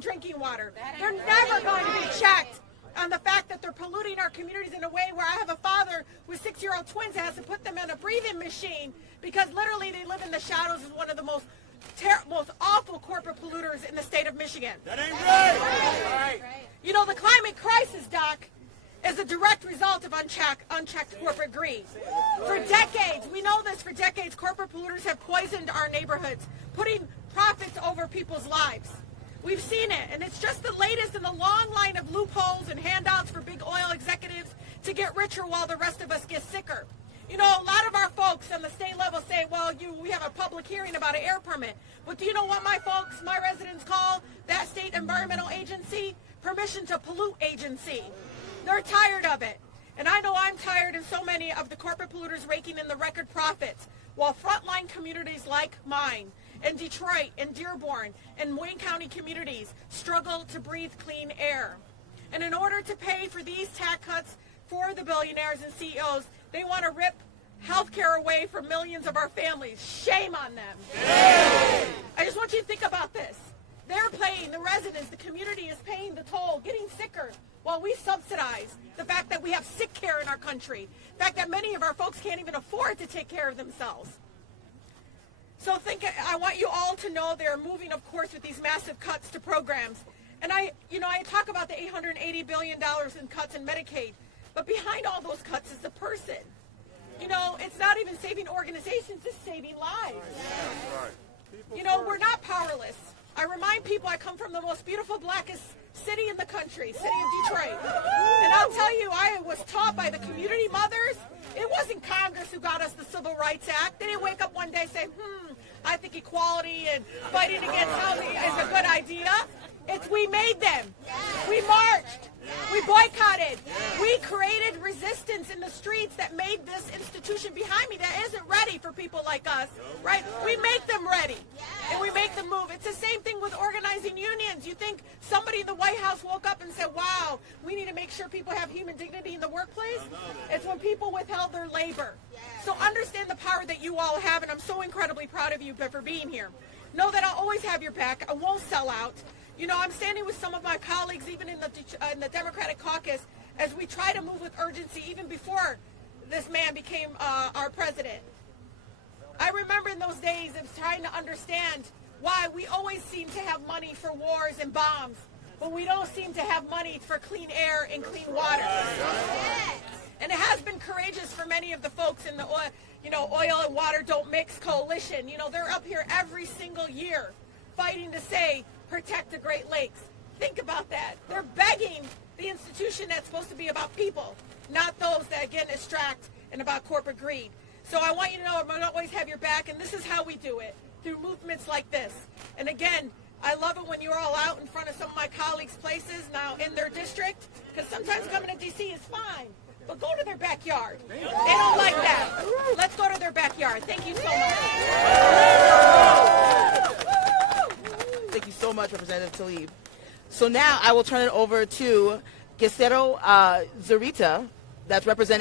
clean drinking water. They're never going to be checked on the fact that they're polluting our communities in a way where I have a father with 6-year-old twins that has to put them in a breathing machine because literally they live in the shadows of one of the most awful corporate polluters in the state of Michigan. That ain't right. You know, the climate crisis, Doc, is a direct result of unchecked corporate greed. For decades, we know this, for decades, corporate polluters have poisoned our neighborhoods, putting profits over people's lives. We've seen it, and it's just the latest in the long line of loopholes and handouts for big oil executives to get richer while the rest of us get sicker. You know, a lot of our folks on the state level say, well, we have a public hearing about an air permit. But do you know what my folks, my residents call that state environmental agency? Permission to pollute agency. They're tired of it. And I know I'm tired, and so many of the corporate polluters raking in the record profits, while frontline communities like mine, in Detroit, in Dearborn, and Wayne County communities struggle to breathe clean air. And in order to pay for these tax cuts for the billionaires and CEOs, they want to rip health care away from millions of our families. Shame on them. Yay! I just want you to think about this. They're paying, the residents, the community is paying the toll, getting sicker, while we subsidize the fact that we have sick care in our country, the fact that many of our folks can't even afford to take care of themselves. So I want you all to know they're moving, of course, with these massive cuts to programs. And I talk about the $880 billion in cuts in Medicaid, but behind all those cuts is the person. You know, it's not even saving organizations, it's saving lives. You know, we're not powerless. I remind people I come from the most beautiful, blackest city in the country, city of Detroit. And I'll tell you, I was taught by the community mothers. It wasn't Congress who got us the Civil Rights Act. They didn't wake up one day and say, I think equality and fighting against housing is a good idea. It's we made them. We marched. We boycotted. We created resistance in the streets that made this institution behind me that isn't ready for people like us, right? We make them ready, and we make them move. It's the same thing with organizing unions. You think somebody in the White House woke up and said, wow, we need to make sure people have human dignity in the workplace? It's when people withheld their labor. So understand the power that you all have, and I'm so incredibly proud of you for being here. Know that I'll always have your back. I won't sell out. You know, I'm standing with some of my colleagues, even in the Democratic caucus, as we try to move with urgency, even before this man became our president. I remember in those days of trying to understand why we always seem to have money for wars and bombs, but we don't seem to have money for clean air and clean water. And it has been courageous for many of the folks in the Oil and Water Don't Mix coalition. You know, they're up here every single year fighting to say, protect the Great Lakes. Think about that. They're begging the institution that's supposed to be about people, not those that, again, distract and about corporate greed. So I want you to know I'm going to always have your back, and this is how we do it, through movements like this. And again, I love it when you're all out in front of some of my colleagues' places now in their district, because sometimes coming to D.C. is fine, but go to their backyard. They don't like that. Let's go to their backyard. Thank you so much. Thank you so much, Representative Tlaib. So now I will turn it over to Gisero Zurita, that's representing